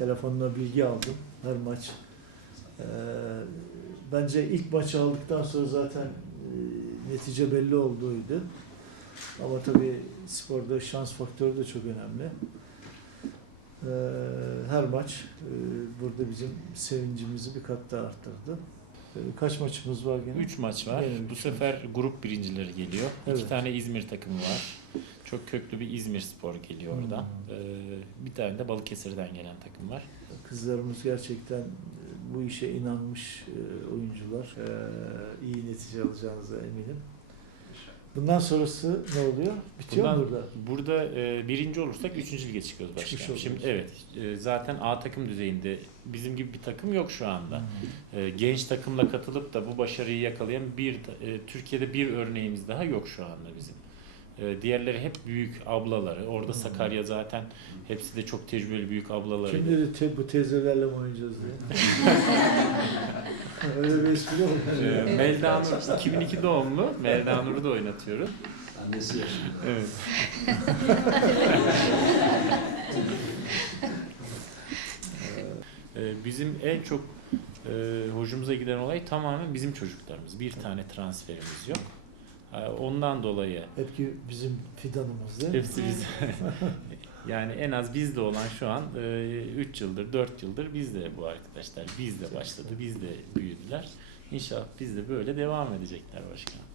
telefonla bilgi aldım her maç. Ee, bence ilk maçı aldıktan sonra zaten e, netice belli olduğuydu. Ama tabii sporda şans faktörü de çok önemli. Ee, her maç e, burada bizim sevincimizi bir kat daha arttırdı. Ee, kaç maçımız var gene? 3 maç var. Evet, Bu sefer grup birincileri geliyor. Evet. İki tane İzmir takımı var. Çok köklü bir İzmir Spor geliyor Hmm. orada. Ee, bir tane de Balıkesir'den gelen takım var. Kızlarımız gerçekten e, bu işe inanmış e, oyuncular. Ee, iyi netice alacağınıza eminim. Bundan sonrası ne oluyor? Bitiyor mu Bundan- burada? Burada e, birinci olursak üçüncü lige çıkıyoruz başkanım. Şimdi evet e, zaten A takım düzeyinde bizim gibi bir takım yok şu anda. E, genç takımla katılıp da bu başarıyı yakalayan bir e, Türkiye'de bir örneğimiz daha yok şu anda bizim. E, diğerleri hep büyük ablaları. Orada Hmm. Sakarya zaten hepsi de çok tecrübeli büyük ablaları. Kim dedi te, bu teyzelerle mi oynayacağız diye? Öyle bir espri oldu. Ee, Evet, Melda Nur gerçekten. 2002 doğumlu. Melda Nur'u da oynatıyoruz. Annesi yaşında. Evet. Ee, bizim en çok e, hoşumuza giden olay tamamen bizim çocuklarımız. Bir tane transferimiz yok. Ee, ondan dolayı Hep ki bizim fidanımız değil mi? hepsi biz. yani en az bizde olan şu an 3 yıldır, 4 yıldır bizde bu arkadaşlar. Bizde başladı, bizde büyüdüler. İnşallah bizde böyle devam edecekler başkanım.